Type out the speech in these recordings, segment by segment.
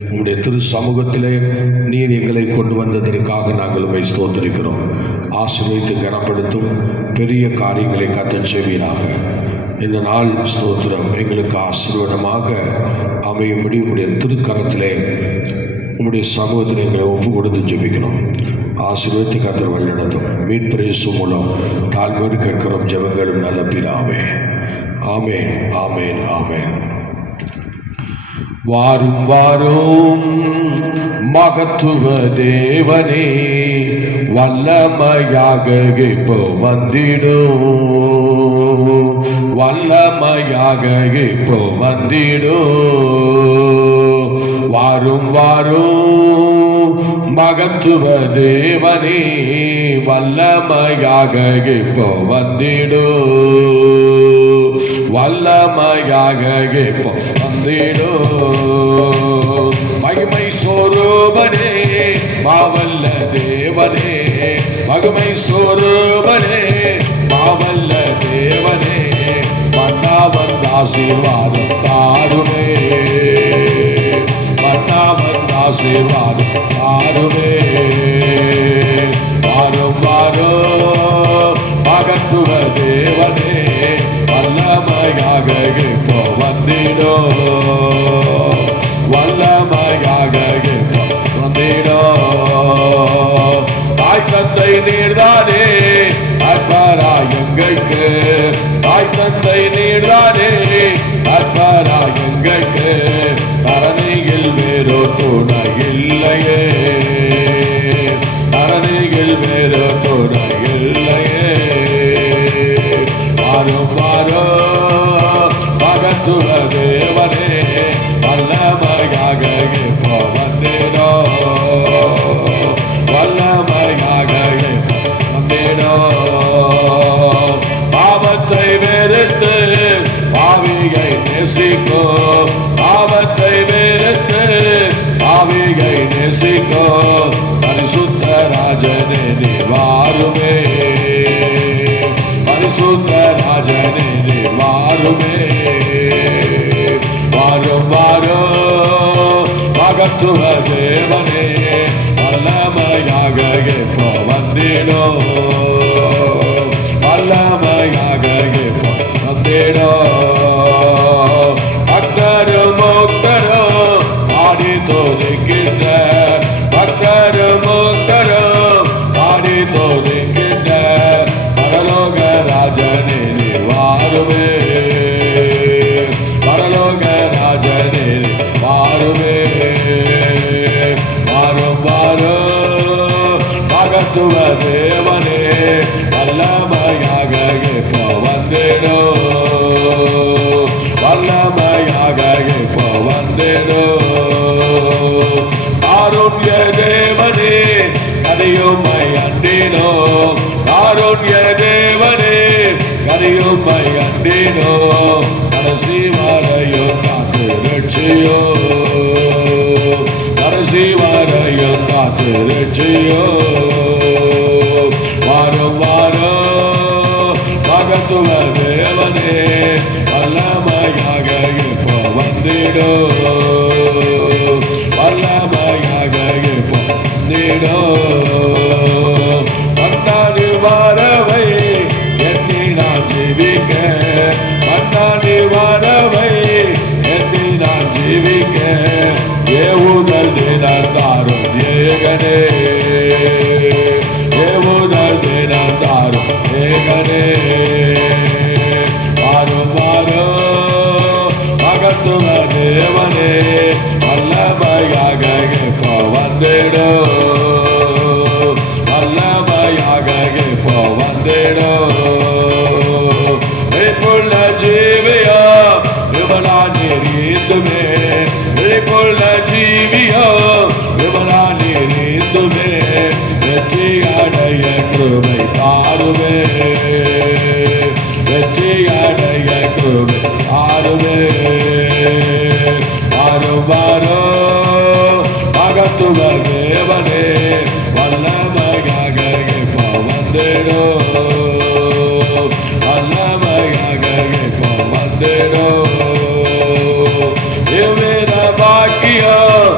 உங்களுடைய திரு சமூகத்திலே நீர் எங்களை கொண்டு வந்ததற்காக நாங்கள் உண்மை ஸ்தோத்திரிக்கிறோம். ஆசீர்வதித்து கனப்படுத்தும் பெரிய காரியங்களை கர்த்தர் செய்வீராக. இந்த நாள் ஸ்தோத்திரம் எங்களுக்கு ஆசீர்வாதமாக அமையும்படி உங்களுடைய திருக்கரத்திலே உங்களுடைய சமூகத்தில் எங்களை ஒப்பு கொடுத்து ஜெபிக்கிறோம். ஆசீர்வதித்து கர்த்தர் வழிநடத்தும். மீட்பிரேசு மூலம் தாழ்மையோடு கேட்கிறோம் ஜெபங்களும் நல்ல பிதாவே. ஆமேன், ஆமேன், ஆமேன். வாரும் வாரும் மகத்துவ தேவனே, வல்லமையாக இப்போ வந்திடும், வல்லமையாக இப்போ வந்திடும். வாரும் வாரும் மகத்துவ தேவனே, வல்லமையாக இப்போ வந்திடும், வல்லமையாக இப்போ வந்திடும். மகிமை சொரூபனே, மாவல்ல தேவனே, மகிமை சொரூபனே, மாவல்ல தேவனே, மன்னாவன் ஆசீர்வாதம் தாருமே, மன்னாவன் ஆசீர்வாதம் தாருமே. வாரும் வாரும் மகத்துவ தேவனே, வல்லமையாக இப்போ வந்திடும், வல்லமையாக இப்போ வந்திடும். தாய் தந்தை நீர்தானே அற்பராய் எங்களுக்கு, தாய் தந்தை நீர்தானே அற்பராய் எங்களுக்கு, தரணியில் வேறோ துணை இல்லையே, தரணியில் வேறோ துணை இல்லையே. வாரும் வாரும் மகத்துவ தேவனே, வல்லமையாக இப்போ வந்திடும், வல்லமையாக இப்போ வந்திடும். பாவத்தை வெறுத்து பாவியை நேசிக்கும், பாவத்தை வெறுத்து பாவியை நேசிக்கும், பரிசுத்த ராஜனே நீ வாருமே, பரிசுத்த ராஜனே நீ வாருமே. வாரும் வாரும் மகத்துவ தேவனே, வல்லமையாக இப்போ வந்திடும், வல்லமையாக இப்போ வந்திடும். பக்தரும் முக்தரும் ஆடி தோதுகின்ற, பக்தரும் முக்தரும் ஆடி தோதுகின்ற, பரலோக ராஜனே நீ வாருமே, பரலோக ராஜனே வாருமே. வாரும் வாரும் மகத்துவ தேவனே, வல்லமையாக இப்போ வந்திடும், வல்லமையாக இப்போ வந்திடும். காருண்ய தேவனே கதையுமை அண்டினோம், காருண்ய தேவனே கதையுமை அண்டினோம், கடைசி வரையும் காத்து ரட்சியோ, கடைசி வரையும் காத்து ரட்சியோ. வாரும் வாரும் மகத்துவ தேவனே, வல்லமையாக இப்போ வந்திடும், வல்லமையாக இப்போ வந்திடும். மன்னாடி வரவை எண்ணி நான் ஜீவிக்க, மன்னாடி வரவை எண்ணி நான் ஜீவிக்க, ஏவுதல் தினம் தாரும் ஏகனே, ஏவுதல் தினம் தாரும் ஏகனே. வாரும் வாரும் மகத்துவ தேவனே, வல்லமையாக இப்போ வந்திடும், வல்லமையாக இப்போ வந்திடும். மெய்ப்புள்ள ஜீவியோ விமலா நீரிந்துமே, மெய்ப்புள்ள ஜீவியோ விமலா நீரிந்துமே, வெற்றி அடைய கிருபை தாருமே, வெற்றி அடைய கிருபை தாருமே. வாரும் வாரும் மகத்துவ தேவனே, வல்லமையாக இப்போ வந்திடும், வல்லமையாக இப்போ வந்திடும். பாக்கியம்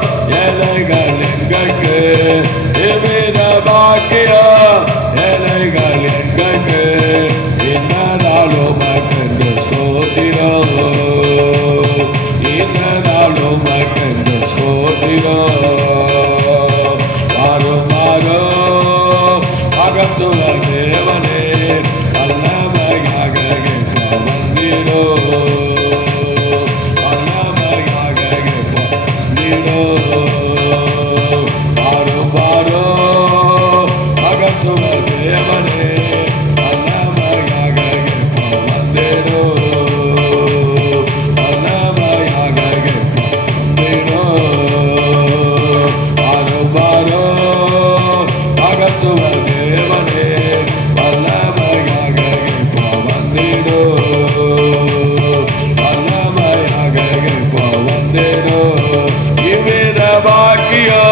பாக்கியோ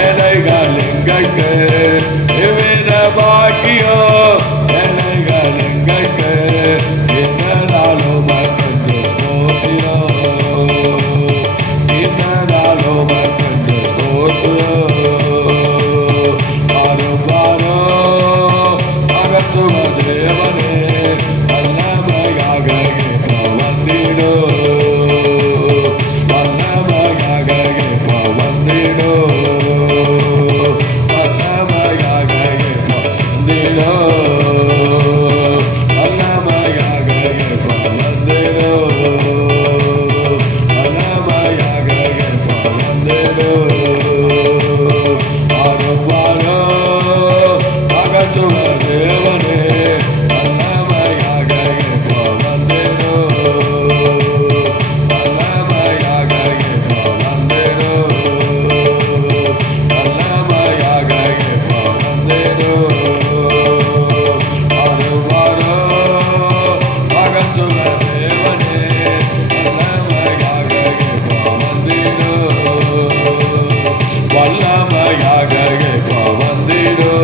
ஏழைகள் எங்களுக்கு, இவ்வித பாக்கியோ ஏழைகள் எங்களுக்கு, இந்த நாளும் கண்டு போகிறோ, இந்த நாளும் கண்டு போகிறோ. வாரும் வாரோ அகத்துவ தேவனே, வல்லமையாக வந்திடோ, வல்லமையாக வந்திடோ, வல்லமையாக வந்திடோ, வல்லமையாக வந்திடோ, வல்லமையாக வந்திடோ. வாரும் வாரோ அகத்துவ தேவனே, வல்லமையாக வந்திடோ, வல்லமையாக வந்திடோ, வல்லமையாக வந்திடோ. வாரும் வாரோ அகத்துவ தேவனே, வல்லமையாக வந்திடோ, வல்லமையாக வந்திடோ.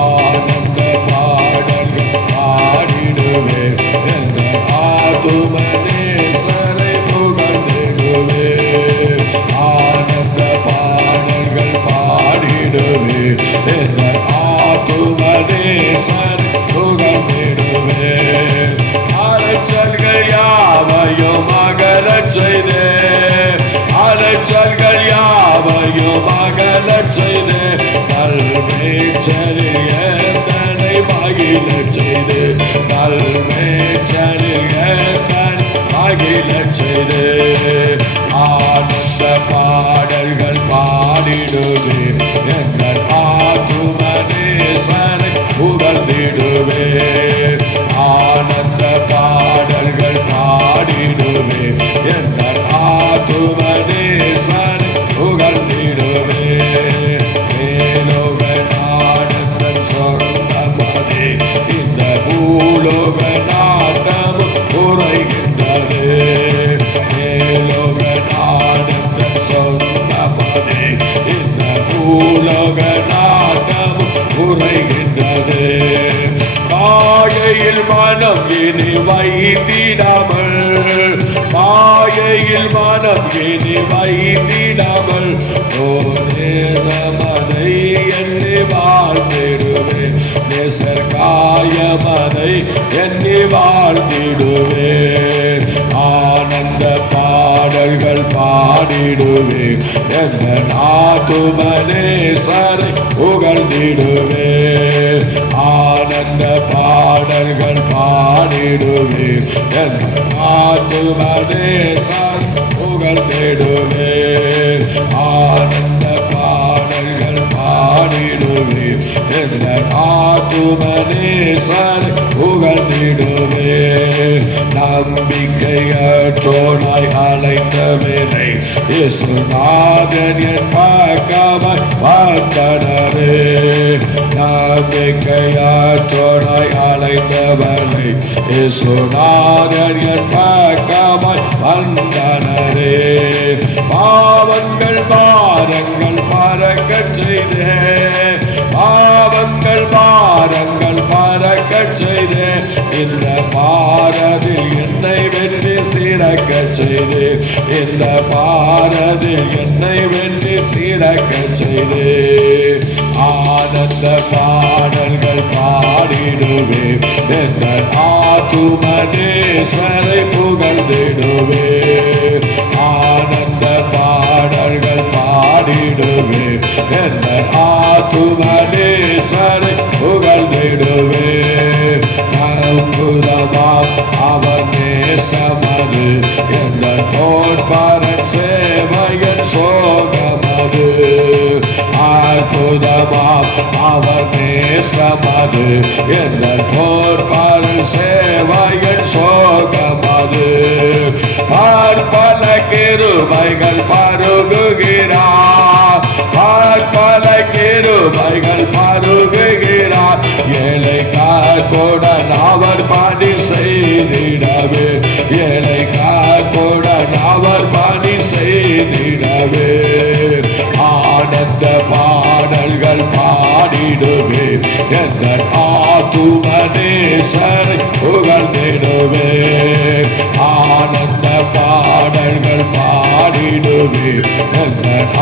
ஆனந்த பாடல்கள் பாடிடுவே, எந்த ஆத்துமனேசரை புகழ்ந்திடுவே. ஆனந்த பாடல்கள் பாடிடுவே, எந்த ஆத்துமனேசரை புகழ்ந்திடுவே. அலைச்சல்கள் யாவையும் அகலச் செய்தே, அலைச்சல்கள் யாவையும் அகலச் செய்தே, நல்மேய்ச்சலில் எந்தனை மகிழச் செய்தே, நல்மேய்ச்சலில் எந்தனை மகிழச் செய்தே. ஆனந்த பாடல்கள் பாடிடுவே, எங்கள் ஆத்துமனேசனை புகழ்ந்திடுவே. ஆனந்த பாடல்கள் பாடிடுவே, எங்கள் ஆத்துமனேசனை புகழ்ந்திடுவே. மேலோக நாடங்கள் சொந்தமதே, இந்த பூலோக நாட்டமும் குறைகின்றது. மேலோக நாடங்கள் சொந்தமதே, இந்த பூலோக நாட்டமும் குறைகின்றது. மாயையில் மனம் இனி வைத்திடாமல், மாயையில் மனம் இனி வைத்திடாமல், மதை எண்ணி வாழ்ந்திடுவே, நேசர்காயமதை எண்ணி வாழ்ந்திடுவே. ஆனந்த பாடல்கள் பாடிடுவே, எந்த ஆத்துமனேசரை புகழ்ந்திடுவே. ஆனந்த பாடல்கள் பாடிடுவே, எந்த ஆத்துமனேசரை புகழ்ந்திடுவே. ஆனந்த பாடல்கள் பாடிடுவே, எந்த ஆத்துமனேசரை புகழ்ந்திடுவே. நம்பிக்கையற்றோனாய் அழைத்த வேலை இயேசுநாதன் என் பக்கமாய் வந்தனரே. நம்பிக்கையற்றோனாய் அழைத்த வேலை இயேசுநாதன் என் பக்கமாய் வந்தனரே. பாவங்கள் பாரங்கள் பறக்கச் செய்தே, பாவங்கள் பாரங்கள் பறக்கச் செய்தே, இந்த பாரதில் என்னை வெற்றி சிறக்கச் செய்தே, இந்த பாரதில் என்னை வெற்றி சிறக்கச் செய்தே. ஆனந்த பாடல்கள் பாடிடுவே, எங்கள் ஆத்துமனேசரை புகழ்ந்திடுவே. ஆனந்த பாடல்கள் பாடிடுவே, எங்கள் ஆத்துமனேசரை புகழ்ந்திடுவே. அற்புதமாம் அவர் நேசமது, எங்கள் போர்பரன் சேவையின் சோகமது. அற்புதமாம் அவர் நேசமது, எங்கள் போர்பரன் சேவையின் சோகமது. பார்ப்பல கிருபைகள் பருகுகிறார், பார்ப்பல கிருபைகள் பருகுகிறார். ஏழை காக்குடன் அவர் பணி செய்திடவே, ஏழை காக்குடன் அவர் பணி செய்திட நேசரை புகழ்ந்திடுவே, ஆனந்த பாடல்கள் பாடிடுவே,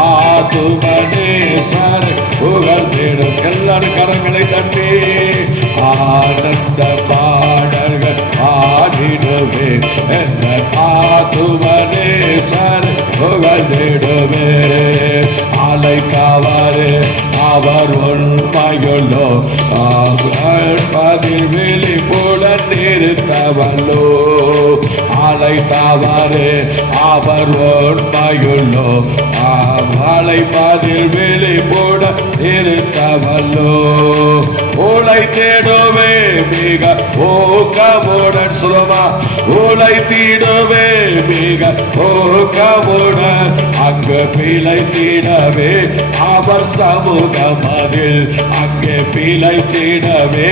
ஆத்தும நேசரை புகழ்ந்திடும். எல்லாரும் கரங்களை தட்டி ஆனந்த பாடல்கள் பாடிடுவே, ஆத்தும நேசரை புகழ்ந்திடுவே. அழைத்தவரே அவர் உண்மையுள்ளோ, பதில் வெளிப்புடன் இருந்தவல்லோ. அழைத்தவரே அவர் உண்மையுள்ளோ, அழைப்பதில் வெளிப்புடன் இருந்தவல்லோ. உலை தேடுவே மிக ஊக்கமுடன், சுலமா உலை தீடுவே மிக ஊக்கமுடன், அங்கு பிழை தீடவே அவர் சமூகமதில், அங்கே பிழை தீடவே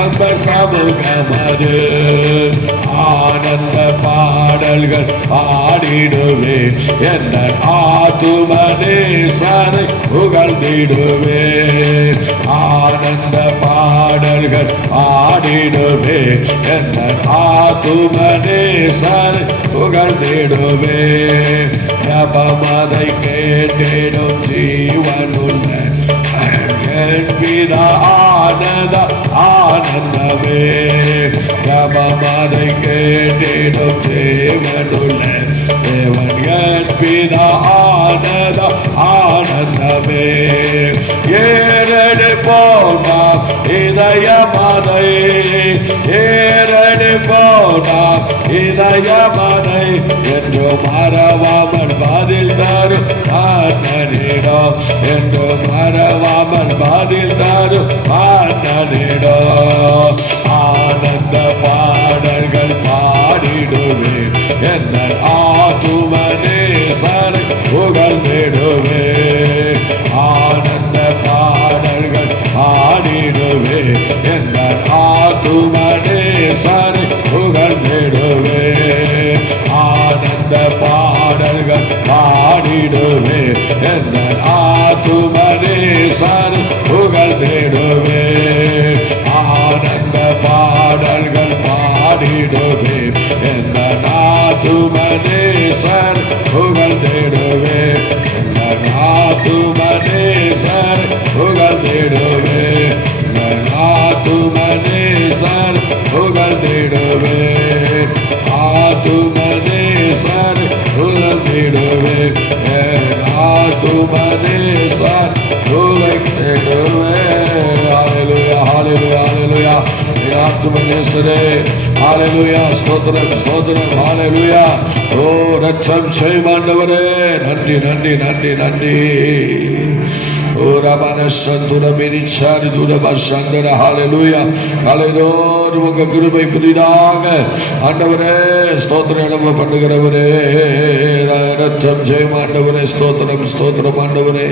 அவர் சமூகமதில். ஆனந்த பாடல்கள் பாடிடுவே, என்ன ஆத்தும நேசரை புகழ்ந்திடுவே. ஆனந்த பாடல்கள் பாடிடுவே, என்ன ஆத்தும நேசரை புகழ்ந்திடுவே. ஜபமதை கேட்டிடும் ஜீவனுள்ள பிதா ஆனந்த ஆனந்தமே. ஜபமதை கேட்டிடும் ஜீவனுள்ள தேவன் என் பிதா ஆனந்த ஆனந்தமே. ஏறெடு போனா இதயமதை, ஏறெடு போனா இதயமதை, என்று மறவாமல் பதில் தரும் அண்ணனிடம், என்று மறவாமல் பதில் தரும் அண்ணனிடம். ஆனந்த பாடல்கள் பாடிடுவே, என்ன ஆத்தும நேசரை புகழ்ந்திடுவே. ஆனந்த பாடல்கள் பாடிடுவே, என்ன ஆத்தும நேசரை புகழ்ந்திடுவே. ஆனந்த பாடல்கள் பாடிடுவே, என்ன ஆத்தும நேசரை புகழ்ந்திடுவே. ஆனந்த பாடல்கள் பாடிடுவே, என்ன ஆத்தும நேசரை புகழ்ந்திடுவே. ஆத்தும நேசரை புகழ்ந்திடுவே, ஆத்தும நேசரை புகழ்ந்திடுவே. ஆத்தும நேசரை புகழ்ந்திடுவே, ஆத்தும நேசரை புகழ்ந்திடுவே. ஹல்லேலூயா, ஹல்லேலூயா, ஹல்லேலூயா. ஆத்தும நேசரே, ஹல்லேலூயா, ஸ்தோத்திரம், ஸ்தோத்திரம், ஹல்லேலூயா. ஓ ரட்சம் செய்யும் ஆண்டவரே, நன்றி, நன்றி, நன்றி, நன்றி. ஓ ரமண சந்துர மிரிச்சாரி தூரப சந்தர, ஹல்லேலூயா. ஹல்லேலூயா, உங்க கிருபை புதிதாக ஆண்டவரே, ஸ்தோத்திரம் எழும்ப பண்ணுகிறவரே, ரட்சம் செய்யும் ஆண்டவரே, ஸ்தோத்திரம், ஸ்தோத்திரம் ஆண்டவரே.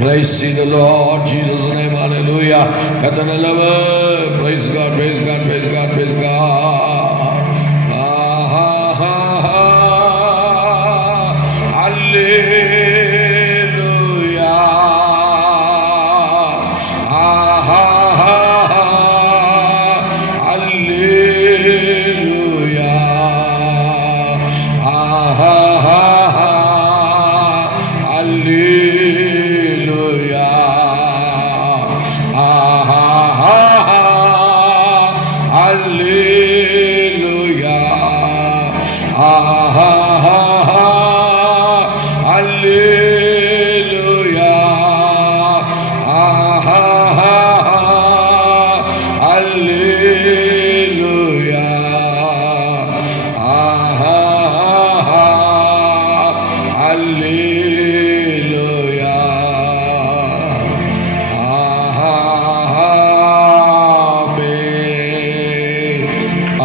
Praise the Lord Jesus name, hallelujah. கர்த்தர் நல்லவர். Praise God, praise God, praise God, praise God. ஆஹா, அல்லேலூயா. ஆஹா, அல்லேலூயா. ஆஹா, அல்லேலூயா. ஆஹா, அல்லேலூயா. ஆஹா, அல்லேலூயா. ஆஹா, அல்லேலூயா. ஆஹா, அல்லேலூயா.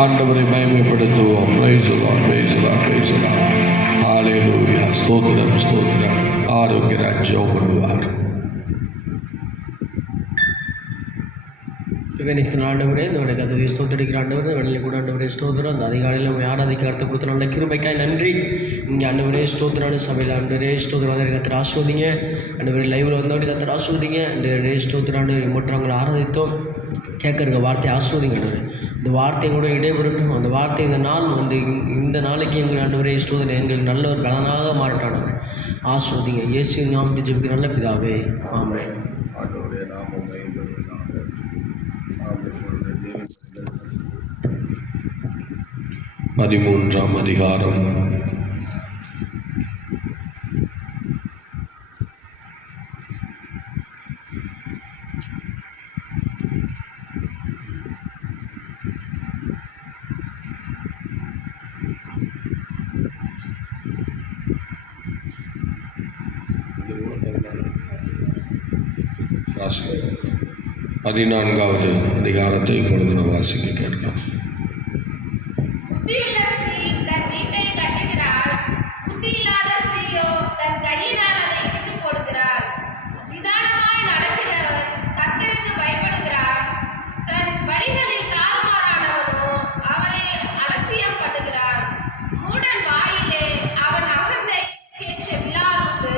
ஆண்டவரை மகிமைப்படுத்துவோம். Praise the Lord, praise the Lord, praise the Lord. Hallelujah. ஸ்தோத்திரம், ஸ்தோத்திரம். ஆரோக்கிய ராஜ்யம் பண்ணுவார். ஆண்டவரே, இந்த கதையை ஸ்தோத்திரிக்கிற ஆண்டவரே, வெளியில கூட ஆண்டவரே ஸ்தோத்திரம். அந்த அதிகாலையில் நம்ம ஆராதிக்க கருத்து கொடுத்த நல்ல கிருபைக்காய் நன்றி. இங்கே ஆண்டவரே ஸ்தோத்திரான சபையில் ஆண்டவரே ஸ்தோத்திரம் கத்திர ஆஸ்வதிங்க. ஆண்டவரே லைவில் வந்தவங்க கத்திர ஆஸ்வதிங்க. ஆண்டவரே ஸ்தோத்திரான மட்டும் அவங்களை ஆராதித்தோம். கேட்குற வார்த்தையை ஆஸ்வதிங்க ஆண்டவரே. இந்த வார்த்தை கூட இடைபெறட்டும். அந்த வார்த்தை இந்த நாள் வந்து இந்த நாளைக்கு எங்கள் ஆண்டவரே ஸ்தோத்திரம் எங்களுக்கு நல்ல ஒரு பலனாக மாறட்டானவர். ஆஸ்வதிங்க. இயேசுவின் நாமத்தை ஜெபிக்க நல்ல பிதாவே, ஆமென். ஆண்டவரே நாம மகிமைப்படுவதாக. ஆமென். 13ஆம் அதிகாரம். வாசிக்கிறேன். 14வது அதிகாரத்தை இப்பொழுது நான் வாசிக்க கேட்கலாம். புத்தியுள்ள ஸ்திரீ தன் வீட்டை கட்டுகிறாள், புத்தியில்லாத ஸ்திரீயோ தன் கையினால் அதை இடித்து போடுகிறாள். நிதானமாய் நடக்கிறவர் கர்த்தருக்கு பயப்படுகிறார், தன் வழிகளில் தாறுமாறானவனோ அவரை அலட்சியம் பண்ணுகிறார். மூடன் வாயிலே அவன் அகந்தை பேச்ச விழாவுண்டு,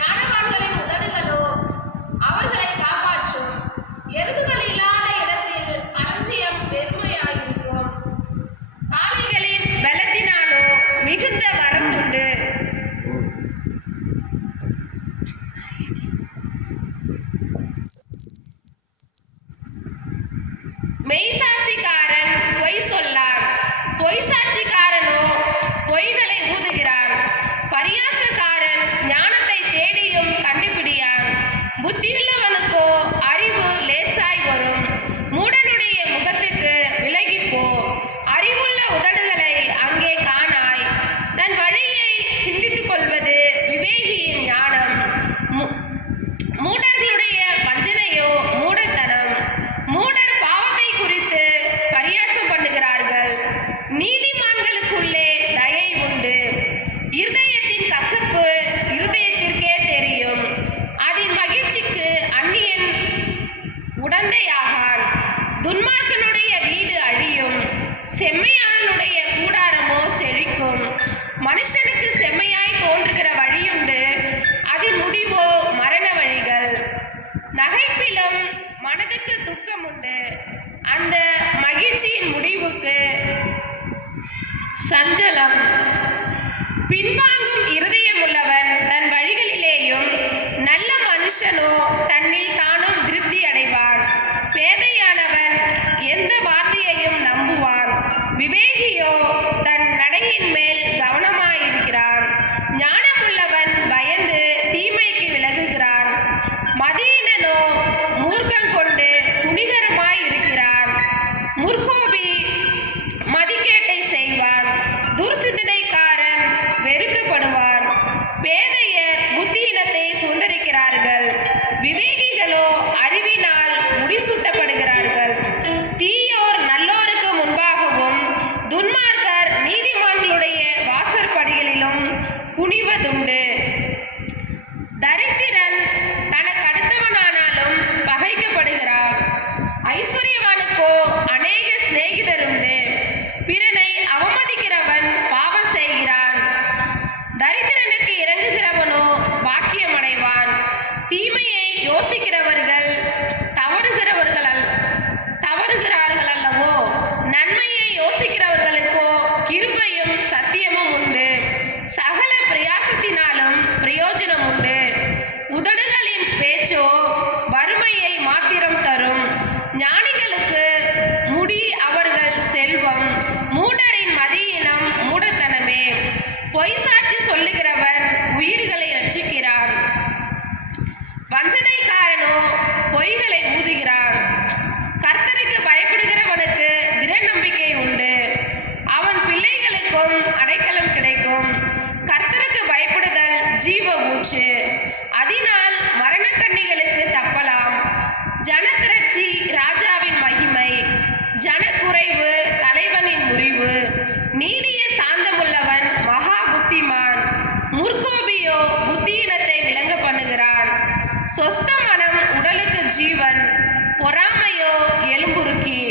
ஞானவான்களின் உதடுகளோ அவர்களை காப்பாற்றும். எருதுகள் இல்லாத இடத்தில் களஞ்சியம் பெருமையாயிருக்கும், காளைகளின் பலத்தினாலோ மிகுந்த வரத்துண்டு. மெய்சாட்சிக்காரன் பொய் சொல்லான், பொய் சாட்சிக்காரனோ பொய்களை ஊதுகிறான். பரியாசக்காரன் ஞானத்தை தேடியும் கண்டுபிடியான், புத்தியுள்ளவனுக்கோ அறிவு லேசாய் வரும். மூடனுடைய முகத்துக்கு விலகிப்போ, அறிவுள்ள உதடுகளை அங்கே காணாய். தன் வழியை சிந்தித்துக் கொள்வது விவேகியின் ஞானம், மூடர்களுடைய வஞ்சனையோ மூடத்தனம். மூடர் பாவத்தை குறித்து பரியாசம் பண்ணுகிறார்கள், நீதிமான்களுக்குள்ளே தயை உண்டு. இருதயத்தின் கசப்பு இருதயத்திற்கே தெரியும், அதன் மகிழ்ச்சிக்கு அந்நியன் உடந்தையாகான். துன்மார்க்கனுடைய வீடு அழியும், செம்மையானுடைய கூடாரமோ செழிக்கும். மனுஷனுக்கு செம்மையாய் தோன்றுகிற வழியுண்டு, அதன் முடிவோ மரண வழிகள். நகைப்பிலும் மனதுக்கு துக்கம் உண்டு, அந்த மகிழ்ச்சியின் முடிவுக்கு சஞ்சலம். பின்வாங்கும் இருதயமுள்ளவன் தன் வழிகளிலேயும், நல்ல மனுஷனோ தன்னில் தானும் திருப்தி அடைவான். பேதையானவன் எந்த வார்த்தையையும் நம்புவான், விவேகியோ தன் நடையின் மேல் கவனமாயிருக்கிறான். ஞானமுள்ளவன் பயந்து தீமைக்கு விலகுகிறான், மதியினனோ மூர்க்கம் கொண்டு துணிகரமாய் இருக்கிறான். முற்கோபி மதிக்கேட்டை செய்வான், துர்சிந்தனைக்காரன் வெறுக்கப்படுவான். பேதையர் புத்தியினத்தை சுதந்தரிக்கிறார்கள், விவேகிகளோ அறிவினால் முடிசூட்டப்படுகிறார்கள். தீயோர் நல்லோருக்கு முன்பாகவும், துன்மார்க்கர் நீதிமான்களுடைய வாசற்படிகளிலும் குனிவதுண்டு. தரித்திரன் தனக்கு அடுத்தவனானாலும் பகைக்கப்படுகிறான், ஐஸ்வர்யவானுக்கோ அநேக சிநேகிதருண்டு. பிறனை அவமதிக்கிறவன் பாவம் செய்கிறான், தரித்திரனுக்கு இறங்குகிறவனோ பாக்கியமடைவான். தீமையை யோசிக்கிறவர்கள் தவறுகிறார்கள் அல்லவோ, நன்மையை யோசிக்கிறவர்களுக்கோ கிருபையும் சத்தியமும் உண்டு. சகல பிரயாசத்தினாலும் பிரயோஜனம் உண்டு, உதடுகளின் பேச்சோ வறுமையை மாத்திரம் தரும். ஞானிகளுக்கு முடி அவர்கள் செல்வம், மூடரின் மதியினம் மூடத்தனமே. பொய் சாட்சி சொல்லுகிறவன் உயிர்களை ரட்சிக்கிறான், வஞ்சனைக்காரனோ பொய்களை ஊதுகிறான். கர்த்தருக்கு பயப்படுகிறவனுக்கு திட நம்பிக்கை உண்டு, அவன் பிள்ளைகளுக்கும் அடைக்கலம் கிடைக்கும். கர்த்தருக்கு பயப்படுதல் ஜீவ ஊற்று, அதனால் மரணக்கண்ணிகளுக்கு தப்பலாம். ஜனத்திரட்சி ராஜாவின் மகிமை, ஜனக்குறைவு தலைவனின் முறிவு. நீடிய சாந்தமுள்ளவன் மகா புத்திமான், முற்கோபியோ புத்தியினத்தை விளங்க பண்ணுகிறான். சொஸ்த மனம் உடலுக்கு ஜீவன், பொறாமையோ எலும்புருக்கி.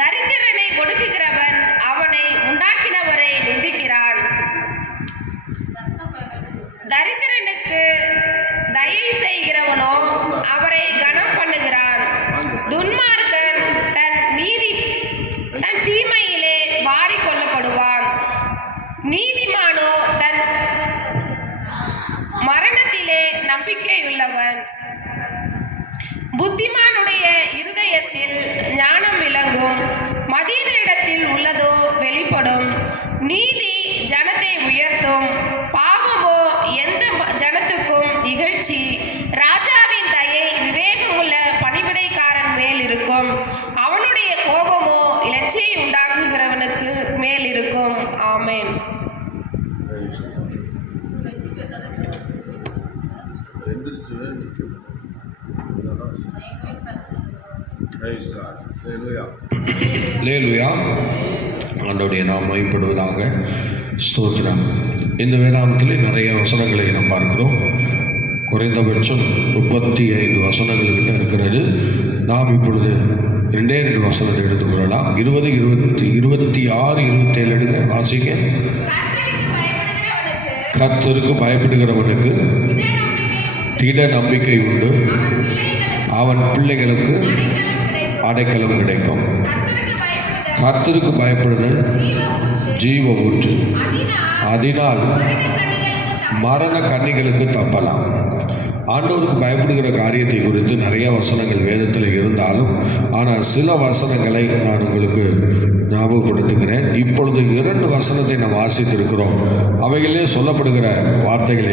தரித்திரனை ஒடுக்குகிறவன் அவனை உண்டாக்கினவரை நிந்திக்கிறான். தரித்திரனுக்கு தயை செய்கிறவனோ அவரை கனம் பண்ணுகிறான். துன்மார்க்கன் தன் தீமையிலே வாரிக் கொள்ளப்படுவான். நீதிமானோ தன் மரணத்திலே நம்பிக்கையுள்ளவன். புத்திமானுடைய இருதயத்தில் ஞானம் விளங்கும், மதியனிடத்தில் உள்ளதோ வெளிப்படும். நீதி ஜனத்தை உயர்த்தும், பாவமோ எந்த ஜனத்துக்கும் இகழ்ச்சி. ராஜாவின் தயை விவேகமுள்ள பணிவிடைக்காரன் மேல் இருக்கும், அவனுடைய கோபமோ இலச்சையை உண்டாக்குகிறவனுக்கு மேல் இருக்கும். ஆமென். அல்லேலூயா. ஆண்டவருடைய நாம் மகிமைப்படுவதாக. ஸ்தோத்திரம். இந்த வேதாந்தத்தில் நிறைய வசனங்களை நாம் பார்க்கிறோம். குறைந்தபட்சம் 35 வசனங்கள் கிட்ட இருக்கிறது. நாம் இப்பொழுது 2 வசனத்தை எடுத்துக்கொள்ளலாம். 20, 26, 27 எடுங்க, வாசிங்க. கர்த்தருக்கு பயப்படுகிறவனுக்கு திட நம்பிக்கை உண்டு, அவன் பிள்ளைகளுக்கு அடைக்கலம் கிடைக்கும். கர்த்தருக்கு பயப்படுதல் ஜீவ ஊற்று, அதனால் மரண கண்ணிகளுக்கு தப்பலாம். ஆண்டவருக்கு பயப்படுகிற காரியத்தை குறித்து நிறைய வசனங்கள் வேதத்தில் இருந்தாலும், ஆனால் சில வசனங்களை நான் உங்களுக்கு ஞாபகப்படுத்துகிறேன். இப்பொழுது 2 வசனத்தை நாம் வாசித்திருக்கிறோம். அவைகளே சொல்லப்படுகிற வார்த்தைகள்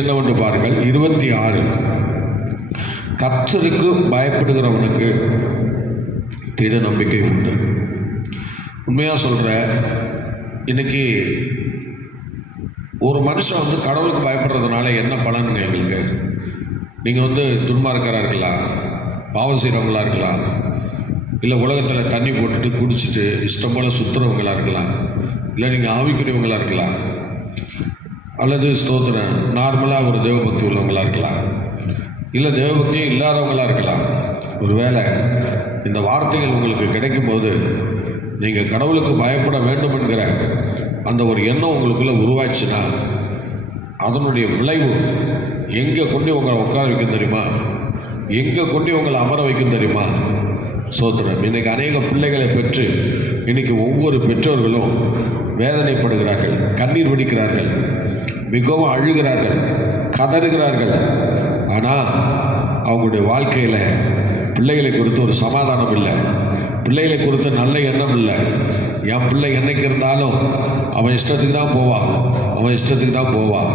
என்னவென்று பாருங்கள். 26, கர்த்தருக்கு பயப்படுகிறவனுக்கு திட நம்பிக்கை உண்டு. உண்மையாக சொல்கிறேன், இன்னைக்கு ஒரு மனுஷன் கடவுளுக்கு பயப்படுறதுனால என்ன பலனுங்க எங்களுக்கு? நீங்கள் துன்மார்க்கராக இருக்கலாம், பாவம் செய்கிறவங்களாக இருக்கலாம், இல்லை உலகத்தில் தண்ணி போட்டுட்டு குடிச்சிட்டு இஷ்டம் போல் சுற்றுறவங்களாக இருக்கலாம், இல்லை நீங்கள் ஆவிக்குரியவங்களாக இருக்கலாம், அல்லது ஸ்தோத்திரம் நார்மலாக ஒரு தேவபக்தி உள்ளவங்களாக இருக்கலாம், இல்லை தேவபக்தியும் இல்லாதவங்களாக இருக்கலாம். ஒருவேளை இந்த வார்த்தைகள் உங்களுக்கு கிடைக்கும்போது நீங்கள் கடவுளுக்கு பயப்பட வேண்டும் என்கிற அந்த ஒரு எண்ணம் உங்களுக்குள்ளே உருவாச்சுன்னா, அதனுடைய விளைவு எங்கே கொண்டு உங்களை உட்கார வைக்கும் தெரியுமா? எங்கே கொண்டு உங்களை அமர வைக்கும் தெரியுமா? சோத்திரம். இன்றைக்கி அநேக பிள்ளைகளை பெற்று இன்றைக்கி ஒவ்வொரு பெற்றோர்களும் வேதனைப்படுகிறார்கள், கண்ணீர் வடிக்கிறார்கள், மிகவும் அழுகிறார்கள், கதறுகிறார்கள். ஆனால் அவங்களுடைய வாழ்க்கையில் பிள்ளைகளை குறித்து ஒரு சமாதானம் இல்லை, பிள்ளைகளை குறித்து நல்ல எண்ணம் இல்லை. என் பிள்ளை என்னைக்கு இருந்தாலும் அவன் இஷ்டத்துக்கு தான் போவான்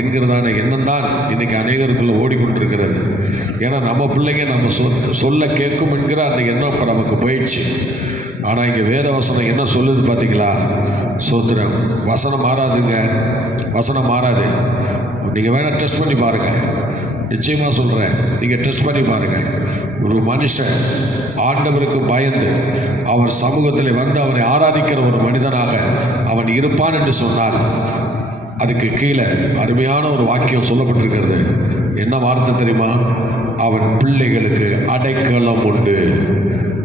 என்கிறதான எண்ணம் தான் இன்றைக்கி அநேகருக்குள்ளே ஓடிக்கொண்டிருக்கிறது. ஏன்னா நம்ம பிள்ளைங்க நம்ம சொல்ல கேட்கும் என்கிற அந்த எண்ணம் இப்போ நமக்கு போயிடுச்சு. ஆனால் இங்கே வேத வசனம் என்ன சொல்லுது பார்த்தீங்களா? சோத்திரம். வசனம் மாறாதுங்க, வசனம் மாறாது. நீங்கள் வேணால் டெஸ்ட் பண்ணி பாருங்கள். நிச்சயமாக சொல்கிறேன், நீங்கள் டெஸ்ட் பண்ணி பாருங்கள். ஒரு மனுஷன் ஆண்டவருக்கு பயந்து அவர் சமூகத்தில் அவரை ஆராதிக்கிற ஒரு மனிதனாக அவன் இருப்பான் என்று சொன்னால், அதுக்கு கீழே அருமையான ஒரு வாக்கியம் சொல்லப்பட்டிருக்கிறது. என்ன வார்த்தை தெரியுமா? அவன் பிள்ளைகளுக்கு அடைக்கலம் உண்டு.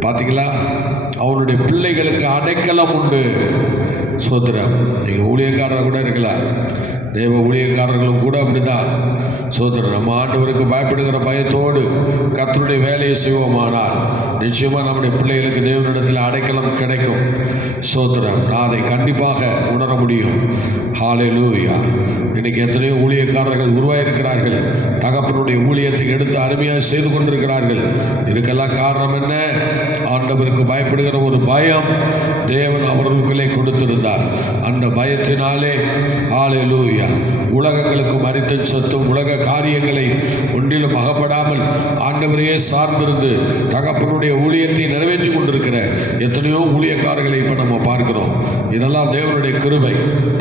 பார்த்தீங்களா? அவனுடைய பிள்ளைகளுக்கு அடைக்கலம் உண்டு. சோத்திரம். நீங்கள் ஊழியக்காரராக கூட இருக்கலாம், தேவ ஊழியக்காரர்களும் கூட அப்படிதான். சோத்திரம். நம்ம ஆண்டவருக்கு பயப்படுகிற பயத்தோடு கர்த்தருடைய வேலையை செய்வோமானால் நிச்சயமாக நம்முடைய பிள்ளைகளுக்கு தேவனிடத்தில் அடைக்கலம் கிடைக்கும். சோத்திரம். நான் அதை கண்டிப்பாக உணர முடியும். ஹல்லேலூயா. இன்னைக்கு எத்தனையோ ஊழியக்காரர்கள் உருவாயிருக்கிறார்கள், தகப்பனுடைய ஊழியத்தை எடுத்து அருமையாக செய்து கொண்டிருக்கிறார்கள். இதுக்கெல்லாம் காரணம் என்ன? ஆண்டவருக்கு பயப்படுகிற ஒரு பயம் தேவன் அவர்களுக்குள்ளே கொடுத்திருந்தார். அந்த பயத்தினாலே ஹல்லேலூயா, உலகங்களுக்கு மரித்த சொத்தும் உலக காரியங்களை ஒன்றிலும் அகப்படாமல் ஆண்டவரையே சார்ந்திருந்து தகப்பனுடைய ஊழியத்தை நிறைவேற்றி கொண்டிருக்கிற எத்தனையோ ஊழியக்காரர்களை இப்போ நம்ம பார்க்கிறோம். இதெல்லாம் தேவனுடைய கிருபை.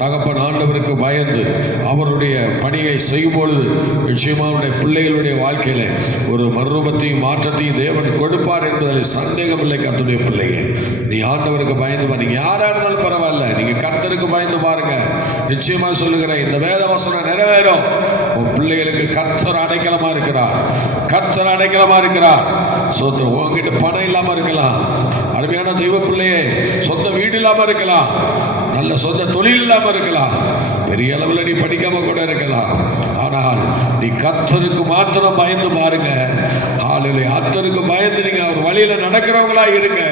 தகப்பன் ஆண்டவருக்கு பயந்து அவருடைய பணியை செய்யும் பொழுது நிச்சயமாக அவருடைய பிள்ளைகளுடைய வாழ்க்கையில் ஒரு மறுரூபத்தையும் மாற்றத்தையும் தேவன் கொடுப்பார் என்பதில் சந்தேகம் இல்லை. கர்த்தருடைய பிள்ளைங்க, நீ ஆண்டவருக்கு பயந்து பாருங்க. யாராக இருந்தாலும் பரவாயில்ல, நீங்க கர்த்தருக்கு பயந்து பாருங்க. நிச்சயமா சொல்லுகிறேன், இந்த வேத வசனம் நிறைவேறும். உன் பிள்ளைகளுக்கு கர்த்தர் அடைக்கலமா இருக்கிறார், கர்த்தர் அடைக்கலமா இருக்கிறார். சொந்த உங்ககிட்ட பணம் இல்லாம இருக்கலாம், அருமையான தெய்வ பிள்ளையே, சொந்த வீடு இல்லாம இருக்கலாம், நல்ல சொந்த தொழில் இல்லாம இருக்கலாம், பெரிய அளவில் நீ படிக்காம கூட இருக்கலாம். ஆனால் நீ கர்த்தருக்கு மாத்திரம் பயந்து பாருங்க. ஹalleluya. கர்த்தருக்கு பயந்து நீங்க அவர் வழியில நடக்கிறவங்களா இருங்க.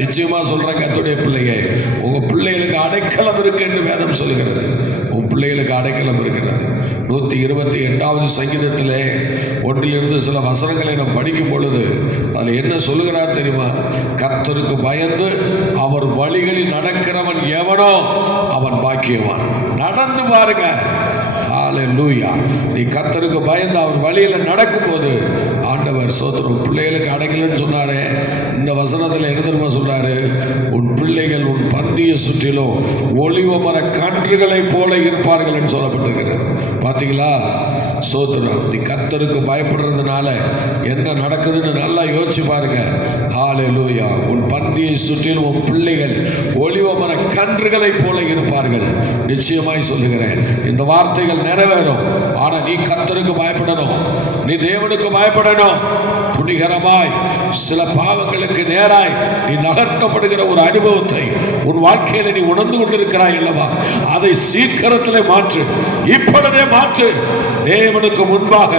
நிச்சயமா சொல்றேன் கர்த்தருடைய பிள்ளைங்க, உங்க பிள்ளைகளுக்கு அடைக்கலம் இருக்கு என்று வேதம் சொல்லுகிறது. உன் பிள்ளைகளுக்கு அடைக்கலம் இருக்கிறது. 128வது சங்கீதத்திலே ஒன்றிலிருந்து சில வசனங்களை நாம் படிக்கும் பொழுது அதில் என்ன சொல்லுகிறார் தெரியுமா? கர்த்தருக்கு பயந்து அவர் வழிகளில் நடக்கிறவன் எவனோ அவன் பாக்கியவான். நடந்து பாருங்க. ஹalleluya. நீ கர்த்தருக்கு பயந்து அவர் வழியில் நடக்கும்போது ஆண்டவர் சோதரம் பிள்ளைகளுக்கு அடைக்கலன்னு சொன்னாரே, இந்த வசனத்தில் என்ன தெரியுமா சொல்றாரு? உன் பிள்ளைகள் உன் பந்தியை சுற்றிலும் ஒலிவ மர காற்றுகளை போல இருப்பார்கள் என்று சொல்லப்பட்டிருக்கிறது. பார்த்தீங்களா? சோதரம் நீ கர்த்தருக்கு பயப்படுறதுனால என்ன நடக்குதுன்னு நல்லா யோசிச்சு பாருங்க. ஹalleluya. உன் பந்தியை சுற்றிலும் உன் பிள்ளைகள் ஒலிவ மர கன்றுகளை போல இருப்பார்கள். நிச்சயமாய் சொல்லுகிறேன், இந்த வார்த்தைகள் நிறைவேறும். ஆனா நீ கர்த்தருக்கு பயப்படணும், நீ தேவனுக்கு பயப்படணும். துணிகரமாய் சில பாவங்களுக்கு நேராய் நீ நகர்த்தப்படுகிற ஒரு அனுபவத்தை உன் வாழ்க்கையில நீ உணர்ந்து கொண்டிருக்கிறாய் அல்லவா? அதை சீக்கிரத்திலே மாற்று, இப்பொழுதே மாற்று. தேவனுக்கு முன்பாக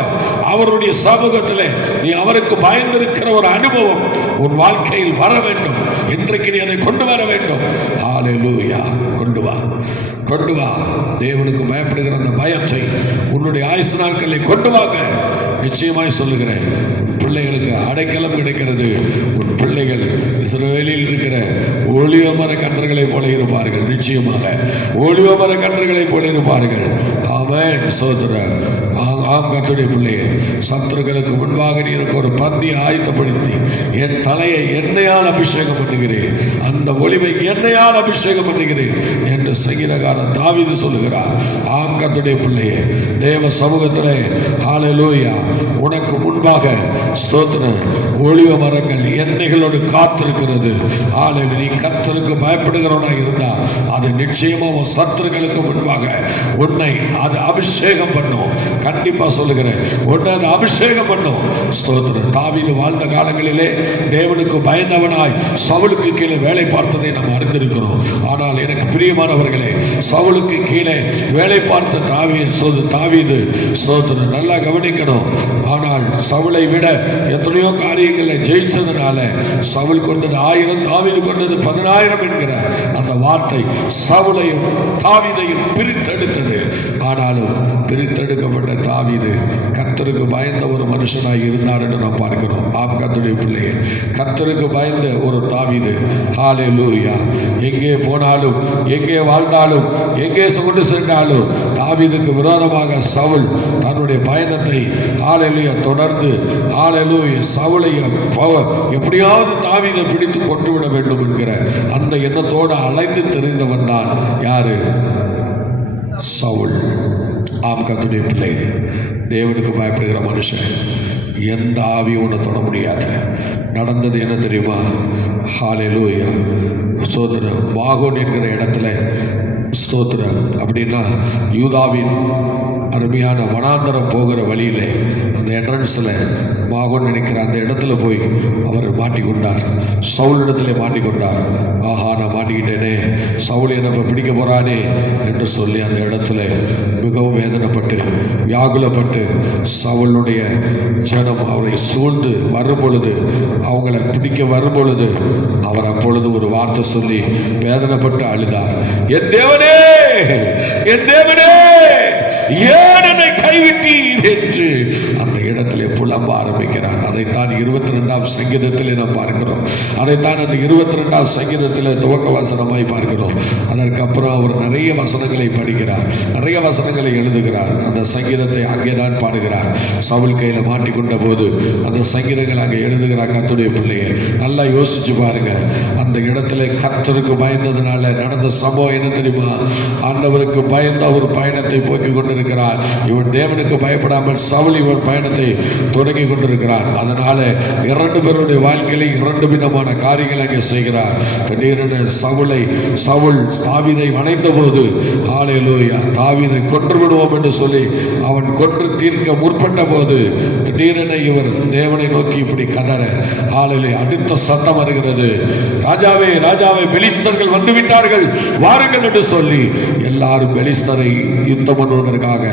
அவருடைய சமூகத்திலே நீ அவருக்கு பயந்திருக்கிற ஒரு அனுபவம் உன் வாழ்க்கையில் வர வேண்டும். இன்றைக்கு நீ அதை கொண்டு வர வேண்டும். ஹalleluya. கொண்டு வா, கொண்டு வா. தேவனுக்கு பயப்படுகிற அந்த பயத்தை உன்னுடைய ஆயுசு நாட்களில் கொண்டு வாங்க. நிச்சயமாய் சொல்லுகிறேன், பிள்ளைகளுக்கு அடைக்கலம் கிடைக்கிறது. உன் பிள்ளைகள் இஸ்ரவேலில் இருக்கிற ஒலிவ மர கன்றுகளை போல இருப்பார்கள். நிச்சயமாக ஒலிவ மர கன்றுகளை போல இருப்பார்கள். ஆமென். சோதரர் ஆம் கர்த்தருடைய பிள்ளையே, சத்துருக்களுக்கு முன்பாக நீ எனக்கு ஒரு பந்தியை ஆயத்தப்படுத்தி என் தலையை எண்ணெயால் அபிஷேகம் பண்ணுகிறேன், அந்த ஒளிவை எண்ணெயால் அபிஷேகம் பண்ணுகிறேன் என்று சங்கீதக்காரன் தாவீது சொல்லுகிறார். ஆம் கர்த்தருடைய பிள்ளையே, தேவ சமூகத்திலே ஹalleluya உனக்கு முன்பாக ஸ்தோத்திரம் ஒலிவ மரங்கள் எண்ணெய்களோடு காத்திருக்கிறது. ஹalleluya. நீ கர்த்தருக்கு பயப்படுகிறவனா இருந்தா அது நிச்சயமா உன் சத்துருக்களுக்கு முன்பாக உன்னை அது அபிஷேகம் பண்ணும். கண்டிப்பா சொல்லுகிறேன், உன்னை அது அபிஷேகம் பண்ணும். ஸ்தோத்திரம். தாவீது வாழ்ந்த காலங்களிலே தேவனுக்கு பயந்தவனாய் சவுலுக்கு கீழே வேலை பார்த்ததை நாம் அறிந்திருக்கிறோம். ஆனால் எனக்கு பிரியமானவர்களே, சவுலுக்கு கீழே வேலை பார்த்த தாவீது ஸ்தோத்திரம் நல்லா கவனிக்கணும். ஆனால் சவுலை விட எத்தனையோ காரியங்களை ஜெயிச்சதுனால சவுல் கொண்டது 1000, தாவீது கொண்டது 10000 என்கிற அந்த வார்த்தை சவுலையும் தாவீதையும் பிரித்தெடுத்தது. ஆனாலும் பிரித்தெடுக்கப்பட்ட தாவீது கர்த்தருக்கு பயந்த ஒரு மனுஷனாய் இருந்தார் என்று நாம் பார்க்கிறோம். ஆம் கர்த்தருடைய பிள்ளையே, கர்த்தருக்கு பயந்த ஒரு தாவீது ஹalleluya எங்கே போனாலும் எங்கே வாழ்ந்தாலும் எங்கே கொண்டு சென்றாலும் தாவீதுக்கு விரோதமாக சவுல் தன்னுடைய பயணத்தை ஹalleluya தொடர்ந்து ஹalleluya சவுலை எப்படியாவது தாவீதை பிடித்து கொண்டுவிட வேண்டும் என்கிற அந்த எண்ணத்தோடு அலைந்து தெரிந்தவன் தான் யாரு? சவுல். ஆம் கர்த்தருடைய பிள்ளை, தேவனுக்கு பயப்படுகிற மனுஷன் எந்த ஆவியும் ஒன்று தொட முடியாது. நடந்தது என்ன தெரியுமா? ஹalleluya ஸ்தோத்திரம். மாகோன் என்கிற இடத்துல ஸ்தோத்திரம் அப்படின்னா யூதாவின் அருமையான வனாந்தரம் போகிற வழியிலே அந்த என்ட்ரன்ஸில் மாகோன் நினைக்கிற அந்த இடத்துல போய் அவர் மாட்டிக்கொண்டார். சவுல் இடத்துல மாட்டிக்கொண்டார். ஆஹா, நான் மாட்டிக்கிட்டேனே, சவுல் என்னை பிடிக்க போறானே என்று சொல்லி அந்த இடத்துல மிகவும் வேதனைப்பட்டு வியாகுலப்பட்டு சவுளுடைய ஜனம் அவரை சூழ்ந்து வரும் பொழுது, அவங்கள பிடிக்க வரும் பொழுது அவர் அப்பொழுது ஒரு வார்த்தை சொல்லி வேதனைப்பட்டு அழுதார். என் தேவனே, என் தேவனே, ஏன் என்னை கைவிட்டீர் என்று அந்த இடத்திலே புலம்ப ஆரம்பிக்கிறார். அதைத்தான் 22ஆம் சங்கீதத்திலே நாம் பார்க்கிறோம். அதைத்தான் அந்த 22ஆம் சங்கீதத்தில் துவக்க வசனமாய் பார்க்கிறோம். அதற்கப்புறம் அவர் நிறைய வசனங்களை படிக்கிறார், நிறைய வசனங்களை எழுதுகிறார். அந்த சங்கீதத்தை அங்கேதான் பாடுகிறார். சவுல் கையில் மாட்டிக்கொண்ட போது அந்த சங்கீதங்கள் அங்கே எழுதுகிறார். கர்த்தருடைய பிள்ளையை நல்லா யோசிச்சு பாருங்க. அந்த இடத்துல கர்த்தருக்கு பயந்ததுனால நடந்த சம்பவம் என்ன தெரியுமா? ஆண்டவருக்கு பயந்த ஒரு பயணத்தை போக்கி கொண்டிருக்கிறார். இவன் தேவனுக்கு பயப்படாமல் சவுல் இவன் பயணத்தை தொடங்கி கொண்டிருக்கிறார். அதனால 2 பேருடைய வாழ்க்கையில 2 விதமான காரியங்களை அங்கே செய்கிறார். திடீரென சவுல் தாவீதை வணைந்த போது ஹalleluya தாவீதை கொன்று விடுவோம் என்று சொல்லி அவன் கொன்று தீர்க்க முற்பட்ட போது திடீரென இவர் தேவனை நோக்கி இப்படி கதற ஹalleluya அடுத்த சத்தம் வருகிறது. ராஜாவே, ராஜாவே, பெலிஸ்தர்கள் வந்து விட்டார்கள், வாருங்கள் என்று சொல்லி எல்லாரும் பெலிஸ்தரை யுத்தம் பண்ணுவதற்காக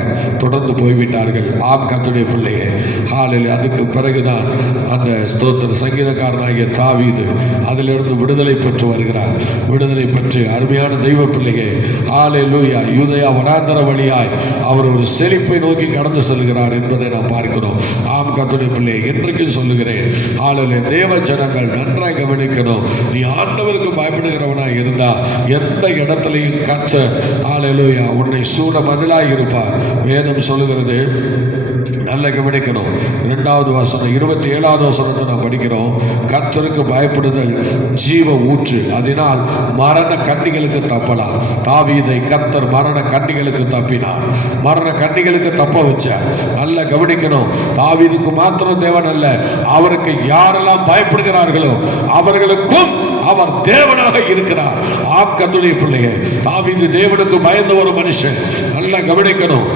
தொடர்ந்து போய்விட்டார்கள். ஆம் கர்த்தருடைய பிள்ளையே, ஹalleluya. அதுக்கு பிறகுதான் அந்த ஸ்தோத்திர சங்கீதக்காரனாகிய தாவீது அதிலிருந்து விடுதலை பெற்று வருகிறார். விடுதலை பெற்று அருமையான தெய்வ பிள்ளையே, ஹalleluya, யூதேயா வனாந்தர வழியாய் அவர் ஒரு செழிப்பை நோக்கி கடந்து செல்கிறார் என்பதை நாம் பார்க்கிறோம். ஆம் கர்த்தருடைய பிள்ளையே, என்றைக்கும் சொல்லுகிறேன், ஹalleluya, தேவ ஜனங்கள் நன்றாய் கவனிக்கணும். நீ ஆண்டவருக்கு பயப்படுகிறவனாய் இருந்தா எந்த இடத்திலையும் கர்த்தர் ஹalleluya உன்னை சூழ பதிலாய் இருப்பார். வேதம் சொல்லுகிறது, நல்ல கவனிக்கணும். 2வது வசனம் 27வது வசனத்தை நாம் படிக்கிறோம். கர்த்தருக்கு பயப்படுதல் ஜீவ ஊற்று, அதனால் மரண கண்ணிகளுக்கு தப்பலாம். தாவீதை கர்த்தர் மரண கண்ணிகளுக்கு தப்பினார், மரண கண்ணிகளுக்கு தப்ப வச்சார். நல்ல கவனிக்கணும். தாவீதுக்கு மாத்திரம் தேவன் அல்ல, அவருக்கு யாரெல்லாம் பயப்படுகிறார்களோ அவர்களுக்கும் அவர் தேவனாக இருக்கிறார். ஆம் கர்த்தருடைய பிள்ளைகள், தாவீது தேவனுக்கு பயந்த ஒரு மனுஷன். நல்லா கவனிக்கணும்,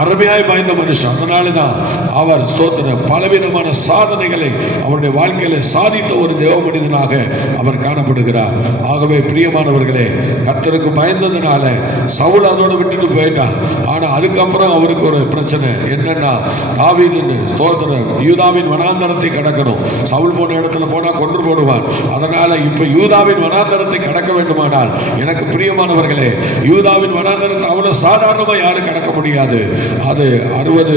அருமையாய் பயந்த மனுஷன். அதனால்தான் அவர் ஸ்தோத்திர பலவிதமான சாதனைகளை அவருடைய வாழ்க்கையில சாதித்த ஒரு தேவ மனிதனாக அவர் காணப்படுகிறார். ஆகவே பிரியமானவர்களே, கர்த்தருக்கு பயந்ததுனால சவுல் அதோடு விட்டுட்டு போயிட்டான். ஆனா அதுக்கப்புறம் அவருக்கு ஒரு பிரச்சனை என்னன்னா, தாவீது ஸ்தோத்திர யூதாவின் வனாந்தரத்தை கடக்கணும். சவுல் போன இடத்துல போனா கொன்று போடுவான். அதனால இப்ப யூதாவின் வனாந்தரத்தை கடக்க வேண்டுமானால், எனக்கு பிரியமானவர்களே, யூதாவின் வனாந்தரத்தை அவ்வளவு சாதாரணமா யாரும் கடக்க முடியாது. அது 60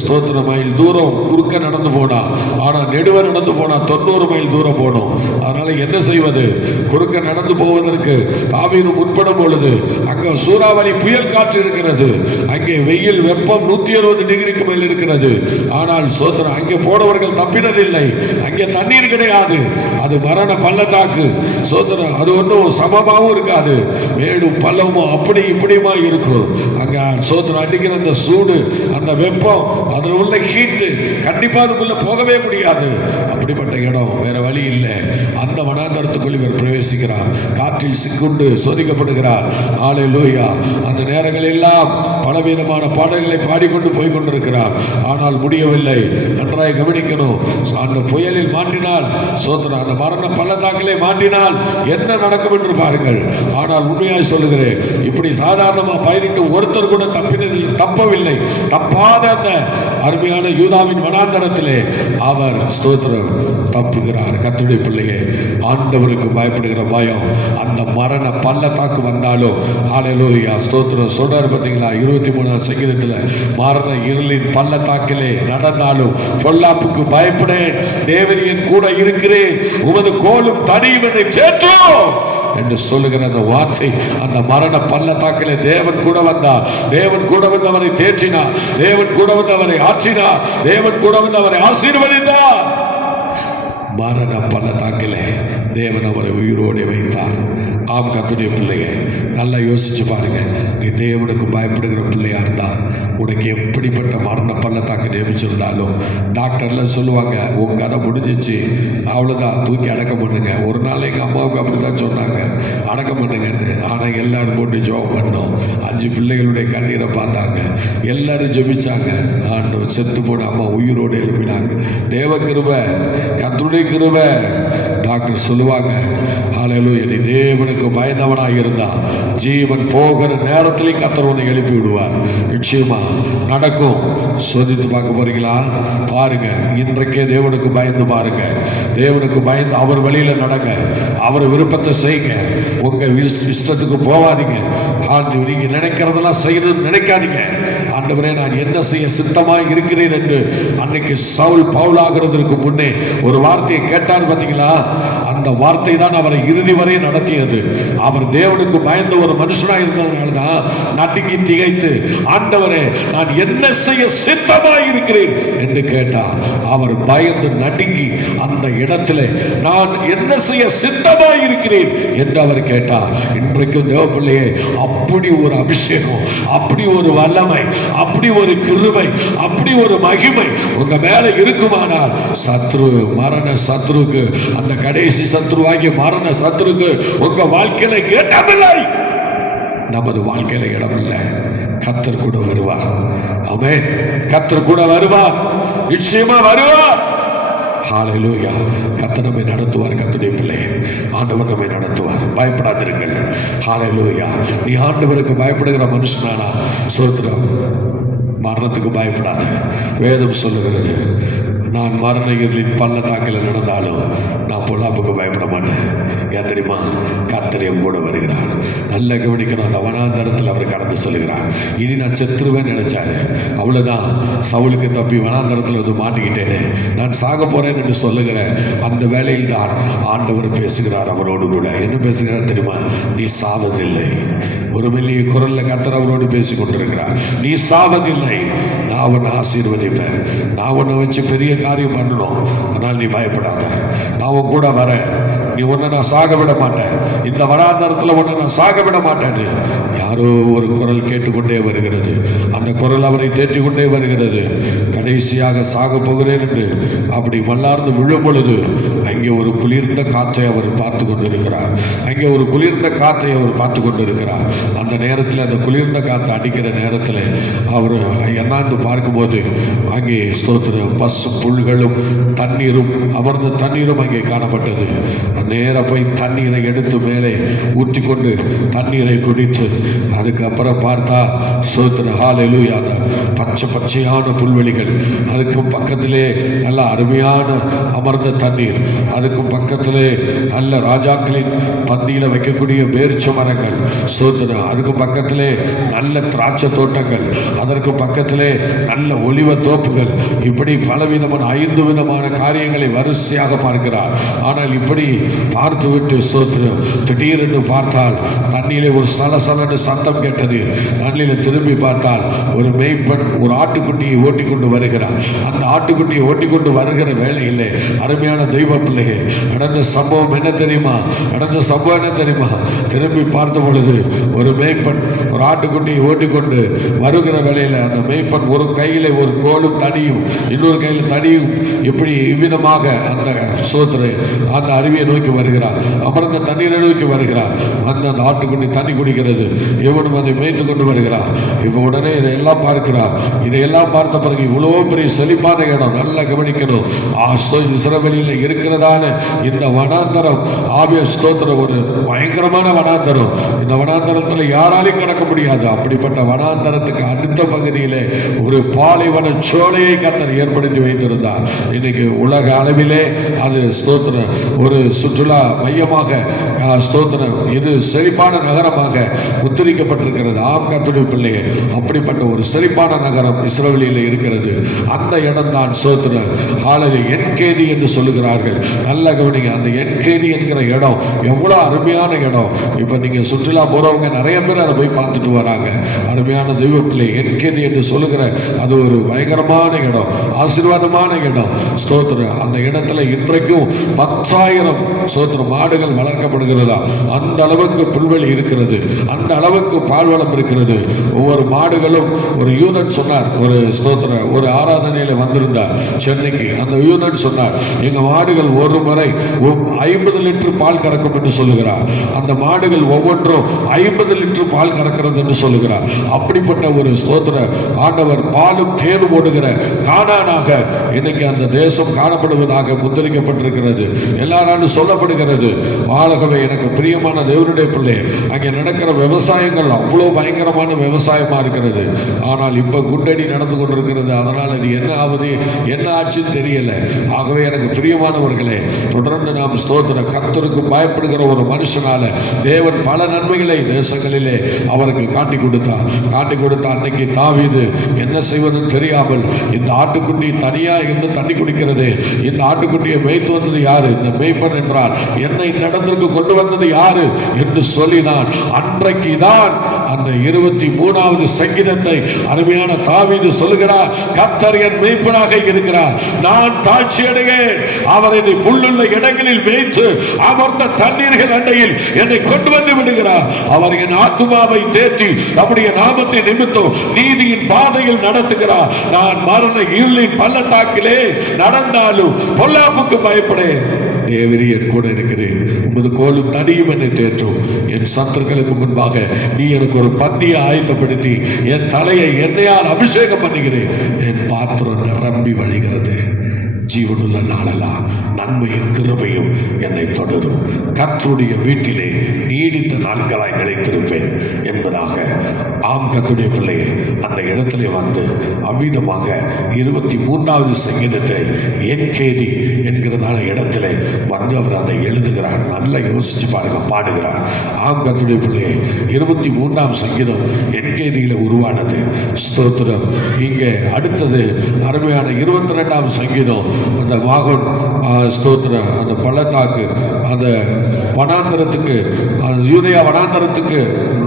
ஸ்தோத்திர மைல் தூரம் குறுக்க நடந்து போனா, ஆனா நெடுவ நடந்து போனா 90 மைல் தூரம் போகணும். அதனால என்ன செய்வது? குறுக்க நடந்து போவதற்கு தாவீது முற்படும் பொழுது அங்க சூறாவளி புயல் காற்று இருக்கிறது, அங்கே வெயில் வெப்பம் 160 டிகிரிக்கு மேல் இருக்கிறது. ஆனால் ஸ்தோத்திரம் அங்கே போனவர்கள் தப்பினதில்லை. அங்கே தண்ணீர் கிடையாது, அது மரண பள்ளத்தாக்கு. ஸ்தோத்திரம் அது ஒன்றும் சமமாகவும் இருக்காது, மேடும் பள்ளமும் அப்படி இப்படியுமா இருக்கும். அங்க ஸ்தோத்திரம் அடிக்கிற அந்த சூடு, அந்த வெப்பம், அதில் உள்ள ஹீட்டு, கண்டிப்பா அதுக்குள்ள போகவே முடியாது. அப்படிப்பட்ட இடம், வேற வழி இல்லை. அந்த வனாந்தரத்துக்குள் இவர் பிரவேசிக்கிறார், காற்றில் சிக்குண்டு சோதிக்கப்படுகிறார். ஹல்லேலூயா. அந்த நேரங்கள் எல்லாம் பலவிதமான பாடல்களை பாடிக்கொண்டு போய் கொண்டிருக்கிறார். ஆனால் முடியவில்லை. நன்றாய் கவனிக்கணும். அந்த புயலில் மாட்டினால், சோதனை அந்த மரண பள்ளத்தாக்கிலே மாட்டினால் என்ன நடக்கும் என்று பாருங்கள். ஆனால் உண்மையாய் சொல்லுகிறேன், இப்படி சாதாரணமா பயணிட்டு ஒருத்தர் கூட தப்பினதில் தப்பவில்லை. தப்பாத அந்த அருமையான யூதாவின் வனாந்தரத்திலே அவர் ஸ்தோத்திரம் தப்புகிறார். கர்த்தருடைய பிள்ளையே, ஆண்டவருக்கு பயப்படுகிற பயம் அந்த மரண பள்ளத்தாக்கு வந்தாலும் ஹல்லேலூயா ஸ்தோத்திரம் சொல்றாரு பார்த்தீங்களா? 23ஆம் சங்கீதத்தில், மரண இருளின் பள்ளத்தாக்கிலே நடந்தாலும் பொல்லாப்புக்கு பயப்படேன், தேவன் என் கூட இருக்கிறேன், உமது கோலும் தடியும் என்னை தேற்றும் என்று சொல்லுகிற அந்த வார்த்தை, அந்த மரண பள்ளத்தாக்கிலே தேவன் கூட வந்தார். தேவன் கூட வந்து அவரை தேற்றினார். தேவன் கூட வந்து அவரை ஆற்றினார். தேவன் கூட வந்து அவரை ஆசீர்வதித்தார். மரண பள்ளத்தாக்கிலே தேவன் அவரை உயிரோடு வைத்தார். ஆம் கர்த்தருடைய பிள்ளையை நல்லா யோசிச்சு பாருங்க. நீ தேவனுக்கு பயப்படுகிற பிள்ளையா இருந்தா உனக்கு எப்படிப்பட்ட மரண பள்ளத்தாக்கு நியமிச்சிருந்தாலும் டாக்டர்லாம் சொல்லுவாங்க, உங்க கதை முடிஞ்சிச்சு, அவ்வளோதான், தூக்கி அடக்கம் பண்ணுங்க. ஒரு நாள் எங்கள் அம்மாவுக்கு அப்படி தான் சொன்னாங்க, அடக்கம் பண்ணுங்கன்னு. ஆனால் எல்லாரும் போட்டு ஜெபம் பண்ணோம். 5 பிள்ளைகளுடைய கண்ணீரை பார்த்தாங்க, எல்லாரும் ஜெபிச்சாங்க. ஆண்டவர் செத்து போன அம்மா உயிரோடு எழுப்பினாங்க. தேவ கிருபை, கர்த்தருடைய கிருபை. டாக்டர் சொல்லுவாங்க, ஹல்லேலூயா, நீ தேவனுக்கு பயந்தவனாக இருந்தா ஜீவன் போகிற நேரத்திலேயும் கர்த்தர் உன்னை எழுப்பி விடுவார். நிச்சயமா நடக்கும். சோதித்து பார்க்க போறீங்களா? பாருங்க, இன்றைக்கே தேவனுக்கு பயந்து பாருங்க. தேவனுக்கு பயந்து அவர் வழியில நடங்க, அவர் விருப்பத்தை செய்யுங்க. உங்க இஷ்டத்துக்கு போகாதீங்க. நீங்க நினைக்கிறதெல்லாம் செய்யணும்னு நினைக்காதீங்க. ஆண்டவரே, நான் என்ன செய்ய சித்தமாக இருக்கிறேன் என்று அன்னைக்கு சவுல் பவுலாகிறதற்கு முன்னே ஒரு வார்த்தையை கேட்டார் பார்த்தீங்களா? அந்த வார்த்தை தான் அவரை இறுதி வரை நடத்தியது. அவர் தேவனுக்கு பயந்த ஒரு மனுஷனாக இருந்ததுனால தான் நடுங்கி திகைத்து, ஆண்டவரே, நான் என்ன செய்ய சித்தமாக இருக்கிறேன் என்று கேட்டார். அவர் பயந்து நடுங்கி அந்த இடத்துல நான் என்ன செய்ய சித்தமாக இருக்கிறேன் என்று அவர் கேட்டார். இன்றைக்கும் தேவ பிள்ளையே, அப்படி ஒரு அபிஷேகம், அப்படி ஒரு வல்லமை, அப்படி ஒரு கிருபை, அப்படி ஒரு மகிமை உங்க மேல இருக்குமானால் சத்ரு, மரண சத்ருக்கு, அந்த கடைசி சத்ருவாகிய மரண சத்ருக்கு உங்க வாழ்க்கையில இடமில்லை. நமது வாழ்க்கையில இடமில்லை. கர்த்தர் கூட வருவார். ஆமென். கர்த்தர் கூட வருவார், நிச்சயமா வருவார். ஹalleluya. கர்த்தர் நம்மை நடத்துவார். கர்த்தருடைய பிள்ளையே, ஆண்டவர் நம்மை நடத்துவார். பயப்படாதிருங்கள். ஹalleluya. நீ ஆண்டவருக்கு பயப்படுகிற மனுஷனானா ஸ்தோத்திரம், மரணத்துக்கு பயப்படாத. வேதம் சொல்லுகிறது, நான் மரண இருளின் பள்ளத்தாக்கில் நடந்தாலும் நான் பொல்லாப்புக்கு பயப்பட மாட்டேன். ஏன் தெரியுமா? கர்த்தர் என் கூட வருகிறார். நல்ல கவனிக்கணும். அந்த வனாந்தரத்தில் அவர் கடந்து செல்கிறார். இனி நான் செத்துருவேன் நினைச்சாரு, அவ்வளோதான். சவுலுக்கு தப்பி வனாந்தரத்தில் வந்து மாட்டிக்கிட்டேனே, நான் சாக போறேன் என்று சொல்லுகிற அந்த வேளையில் தான் ஆண்டவர் பேசுகிறார் அவரோடு கூட. என்ன பேசுகிறார் தெரியுமா? நீ சாவதில்லை. ஒரு மெல்லிய குரல்ல கர்த்தர் அவரோடு பேசி கொண்டிருக்கிறார். நீ சாவதில்லை, நான் உன்னை ஆசீர்வதிப்பேன், நான் உன்னை வச்சு பெரிய காரியம் பண்ணணும், ஆனால் நீ பயப்படாத, நான் உன் கூட வரேன், நீ உன்னை நான் சாக விட மாட்டேன், இந்த வனாந்தரத்தில் உன்னை நான் சாக விட மாட்டேன்னு யாரோ ஒரு குரல் கேட்டுக்கொண்டே வருகிறது. அந்த குரல் அவரை தேற்றிக் கொண்டே வருகிறது. கடைசியாக சாக போகிறேன் என்று அப்படி மல்லார்ந்து விழும் பொழுது அங்கே ஒரு குளிர்ந்த காற்றை அவர் பார்த்து கொண்டிருக்கிறார். அங்கே ஒரு குளிர்ந்த காற்றை அவர் பார்த்து கொண்டிருக்கிறார். அந்த நேரத்தில், அந்த குளிர்ந்த காற்று அடிக்கிற நேரத்தில் அவர் என்னாந்து பார்க்கும்போது அங்கே ஸ்தோத்திரம் பசு புல்களும் தண்ணீரும், அமர்ந்த தண்ணீரும் அங்கே காணப்பட்டது. நேராக போய் தண்ணீரை எடுத்து மேலே ஊற்றி கொண்டு தண்ணீரை குடித்து அதுக்கப்புறம் பார்த்தா ஸ்தோத்திரம் ஹல்லேலூயா, பச்சை பச்சையான புல்வெளிகள், அதுக்கும் பக்கத்திலே நல்ல அருமையான அமர்ந்த தண்ணீர், அதுக்கும் பக்கத்திலே நல்ல ராஜாக்களின் பந்தியில் வைக்கக்கூடிய பேரிச்ச மரங்கள் ஸ்தோத்திரம், அதுக்கு பக்கத்திலே நல்ல திராட்சை தோட்டங்கள், அதற்கு பக்கத்திலே நல்ல ஒலிவ தோப்புகள், இப்படி பலவிதமான 5 விதமான காரியங்களை வரிசையாக பார்க்கிறார். ஆனால் இப்படி பார்த்துவிட்டு ஸ்தோத்திரம் திடீரென்று பார்த்தால் தண்ணீரிலே ஒரு சலசலன்னு சத்தம் கேட்டது. தண்ணீரில் திரும்பி பார்த்தால் ஒரு மேய்ப்பன் ஒரு ஆட்டுக்குட்டியை ஓட்டிக்கொண்டு வருகிறார். அந்த ஆட்டுக்குட்டியை ஓட்டிக்கொண்டு வருகிற வேளையிலே அருமையான தெய்வ பிள்ளைகள், நடந்த சம்பவம் என்ன தெரியுமா? நடந்த சம்பவம் என்ன தெரியுமா? திரும்பி பார்த்த பொழுது ஒரு மேய்ப்பன் ஒரு ஆட்டுக்குட்டியை ஓட்டிக்கொண்டு வருகிற வேளையில் அந்த மேய்ப்பன் ஒரு கையிலே ஒரு கோலும் தடியும், இன்னொரு கையில் தடியும், இப்படி இவ்விதமாக அந்த சோத்திரை அந்த அருவியை நோக்கி வருகிறார். அமர்ந்த தண்ணீரை நோக்கி வருகிறார். அந்த ஆட்டுக்குட்டி தண்ணி குடிக்கிறது. இவனும் அதை மேய்த்து கொண்டு வருகிறார். இவன் உடனே இதையெல்லாம் பார்க்கிறார். இதையெல்லாம் பார்த்த பிறகு இவ்வளோ பெரிய செழிப்பான இடம், நல்லா கவனிக்கணும். இஸ்ரவேலில் இருக்கிறதான இந்த வனாந்தரம் ஆவிய ஸ்தோத்திரம் ஒரு பயங்கரமான வனாந்தரம். இந்த வனாந்தரத்தில் யாராலையும் கடக்க முடியாது. அப்படிப்பட்ட வனாந்தரத்துக்கு அடுத்த பகுதியிலே ஒரு பாலைவன சோலையை கர்த்தர் ஏற்படுத்தி வைத்திருந்தார். இன்னைக்கு உலக அளவிலே அது ஸ்தோத்திரம் ஒரு சுற்றுலா மையமாக ஸ்தோத்திரம் இது செழிப்பான நகரமாக உத்தரிக்கப்பட்டிருக்கிறது. ஆம் கர்த்தருடைய பிள்ளையே, அப்படிப்பட்ட ஒரு செழிப்பான நகரம் இஸ்ரவேலில் இருக்கிறது. அந்த இடம் தான் ஸ்தோத்திரம் ஹல்லேலூயா என்கேதி என்று சொல்லுகிறார்கள். நல்ல கவனிங்க, அந்த என்கேதி என்கிற இடம் எவ்வளோ அருமையான இடம். இப்போ நீங்கள் சுற்றுலா போகிறவங்க நிறைய பேர் அதை போய் பார்த்துட்டு வராங்க. அருமையான தெய்வ பிள்ளை, என்கேதி என்று சொல்லுகிற அது ஒரு பயங்கரமான இடம், ஆசீர்வாதமான இடம் ஸ்தோத்திரம். அந்த இடத்துல இன்றைக்கும் 10,000 ஸ்தோத்திரம் மாடுகள் வளர்க்கப்படுகிறதா, அந்த அளவுக்கு புல்வெளி இருக்கிறது, அந்த அளவுக்கு பால்வளம் இருக்கிறது. ஒவ்வொரு மாடுகளும் ஒரு யூனிட் சொன்னார், ஒரு ஸ்தோத்திர ஒரு ஆராதனையில் வந்திருந்தார் சென்னைக்கு. அந்த யூனிட் சொன்னார், எங்க மாடுகள் ஒரு முறை 50 லிட்டர் பால் கறக்கும் என்று சொல்லுகிறார். அந்த மாடுகள் ஒவ்வொன்றும் 50 லிட்டர் பால் கறக்கிறது என்று சொல்லுகிறார். அப்படிப்பட்ட ஒரு ஸ்தோத்திர ஆண்டவர் பாலும் தேனும் ஓடுகிற கானானாக இன்னைக்கு அந்த தேசம் காணப்படுவதாக முத்திரிக்கப்பட்டிருக்கிறது. எல்லாரும் சொல்லப்படுகிறது. ஆகவே எனக்கு பிரியமான தேவனுடைய பிள்ளை, அங்கே நடக்கிற விவசாயங்கள் அவ்வளோ பயங்கரமான விவசாயமா இருக்கிறது. ஆனால் இப்ப குண்டடி நடந்து கொண்டிருக்கிறது. அதனால் அது என்ன ஆகுது என்ன ஆச்சுன்னு தெரியல. ஆகவே எனக்கு பிரியமானவர்களே, தொடர்ந்து நாம் ஸ்தோத்திர கர்த்தருக்கு பயப்படுகிற ஒரு மனுஷனால தேவன் பல நன்மைகளை தேசங்களிலே அவருக்கு காட்டி கொடுத்தார். அன்னைக்கு தாவீது என்ன செய்வதுன்னு தெரியாமல் இந்த ஆட்டுக்குட்டி தனியா இருந்து தண்ணி குடிக்கிறது, இந்த ஆட்டுக்குட்டியை மேய்த்து வந்தது யாரு, இந்த மேய்ப்பன் என்றால் என்னை இந்த இடத்திற்கு கொண்டு வந்தது யாரு என்று சொல்லினான். அன்றைக்கு தான் அந்த 23வது சங்கீதத்தை அருமையான தாவீது சொல்லுகிறார், கர்த்தர் என் மேய்ப்பனாக இருக்கிறார், நான் தாழ்ச்சி அடையேன், அவர் என்னை புல்லுள்ள இடங்களில் மேய்த்து அமர்ந்த தண்ணீர்கள் அண்டையில் என்னை கொண்டு வந்து விடுகிறார். அவர் என் ஆத்துமாவை தேற்றி நம்முடைய நாமத்தை நிமித்தம் நீதியின் பாதையில் நடத்துகிறார். நான் மரண இருளின் பள்ளத்தாக்கிலே நடந்தாலும் பொல்லாப்புக்கு பயப்படேன், தேவரீர் கூட இருக்கிறேன், உமது கோலும் தடியும் என்னை தேற்றும். என் சத்துருக்களுக்கு முன்பாக நீ எனக்கு ஒரு பந்தியை ஆயத்தப்படுத்தி என் தலையை எண்ணெயால் அபிஷேகம் பண்ணுகிறேன், என் பாத்திரம் நிரம்பி வழிகிறது. ஜீவனுள்ள நாளெல்லாம் நன்மையும் கிருபையும் என்னை தொடரும். கர்த்தருடைய வீட்டிலே நீடித்த நாட்களாய் நிலைத்திருப்பேன் என்பதாக. ஆம் கர்த்தருடைய பிள்ளையே, அந்த இடத்துல வந்து அவ்விதமாக 23வது சங்கீதத்தை என்கேதி என்கிறதான இடத்துல வந்து அவர் அதை எழுதுகிறார். நல்லா யோசிச்சு பாருங்க, பாடுகிறார். ஆம் கர்த்தருடைய பிள்ளையே, 23ஆம் சங்கீதம் என்கேதியில் உருவானது. ஸ்தோத்திரம். இங்கே அடுத்தது அருமையான 22ஆம் சங்கீதம், அந்த மாகோன் ஸ்தோத்திரம், அந்த பள்ளத்தாக்கு, அந்த வனாந்தரத்துக்கு, யூதேயா வனாந்தரத்துக்கு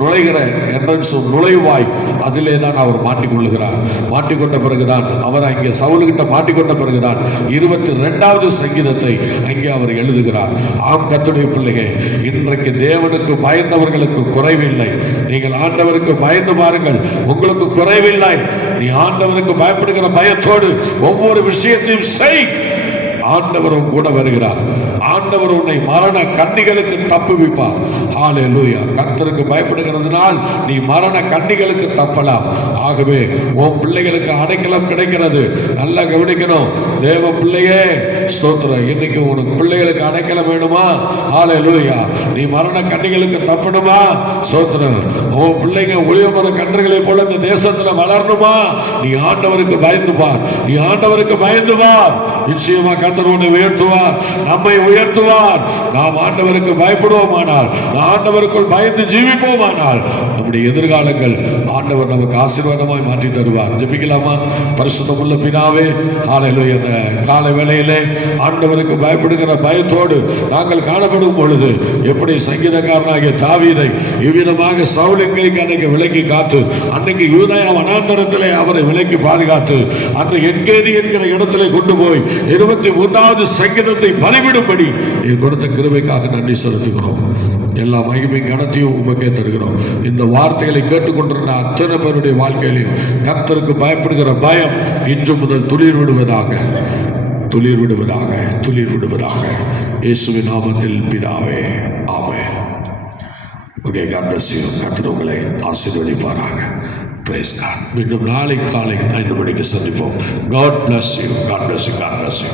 நுழைகிற என்ட்ரன்ஸ் நுழைவாய், அதிலே தான் அவர் மாட்டிக்கொள்ளுகிறார். மாட்டிக்கொண்ட பிறகுதான் அவர் அங்கே சவுலுகிட்ட மாட்டிக்கொண்ட பிறகுதான் 22வது சங்கீதத்தை அங்கே அவர் எழுதுகிறார். ஆம் கர்த்தருடைய பிள்ளைகள், இன்றைக்கு தேவனுக்கு பயந்தவர்களுக்கு குறைவில்லை. நீங்கள் ஆண்டவருக்கு பயந்து பாருங்கள், உங்களுக்கு குறைவில்லை. நீ ஆண்டவருக்கு பயப்படுகிற பயத்தோடு ஒவ்வொரு விஷயத்தையும் செய். ஆண்டவரும் கூட வருகிறார். ஆண்டவர் உன்னை மரண கண்ணிகளுக்கு தப்புவிப்பார். ஹல்லேலூயா. கர்த்தருக்கு பயப்படுகிறதுனால் நீ மரண கண்ணிகளுக்கு தப்பலாம். ஆகவே உன் பிள்ளைகளுக்கு அடைக்கலம் கிடைக்கிறது. நல்லா கவனிக்கணும் தேவ பிள்ளையே. ஸ்தோத்திரம். இன்னைக்கு உனக்கு பிள்ளைகளுக்கு அடைக்கலம் வேணுமா? ஹல்லேலூயா. நீ மரண கண்ணிகளுக்கு தப்பணுமா? ஸ்தோத்திரம். உன் பிள்ளைங்க ஒளிவமர கன்றுகளை போல இந்த தேசத்துல வளரணுமா? நீ ஆண்டவருக்கு பயந்து பார். நீ ஆண்டவருக்கு பயந்து பார். நிச்சயமா கர்த்தர் உன்னை உயர்த்துவார், நம்மை உயர்த்துவார். நாம் ஆண்டவருக்கு பயப்படுவோமானால், ஆண்டவருக்குள் பயந்து ஜீவிப்போமானால், நம்முடைய எதிர்காலங்கள் ஆண்டவர் நமக்கு ஆசீர்வாதமாய் மாற்றி தருவார். ஜெபிக்கலாமா? பரிசுத்தமுள்ள பிதாவே, ஹல்லேலூயா. இந்த காலை வேளையிலே ஆண்டவருக்கு பயப்படுகிற பயத்தோடு நாங்கள் காணப்படும் பொழுது எப்படி சங்கீதக்காரனாகிய தாவீதை இவ்விதமாக சவுலின் கைக்கு அன்னைக்கு விலக்கி காத்து, அன்னைக்கு யூதேயா வனாந்தரத்திலே அவரை விலக்கி பாதுகாத்து, அந்த என்கேதி என்கிற இடத்திலே கொண்டு போய் 23வது சங்கீதத்தை பதிவிடும்படி நீ கொடுத்த கிருபைக்காக நன்றி செலுத்துகிறோம். எல்லா மகிமை கனத்தையும் உமக்கே தருகிறோம். இந்த வார்த்தைகளை கேட்டுக்கொண்டிருந்த அத்தனை பேருடைய வாழ்க்கையிலும் கர்த்தருக்கு பயப்படுகிற பயம் இன்று முதல் துளிர் விடுவதாக, துளிர் விடுவதாக, துளிர் விடுவதாக. இயேசுவின் நாமத்தில் பிதாவே, ஆமென். Okay, God bless you. கர்த்தர் உங்களை ஆசீர்வதிப்பாராக. Praise God. மீண்டும் நாளை காலை 5 மணிக்கு சந்திப்போம். God bless you. God bless you. God bless you.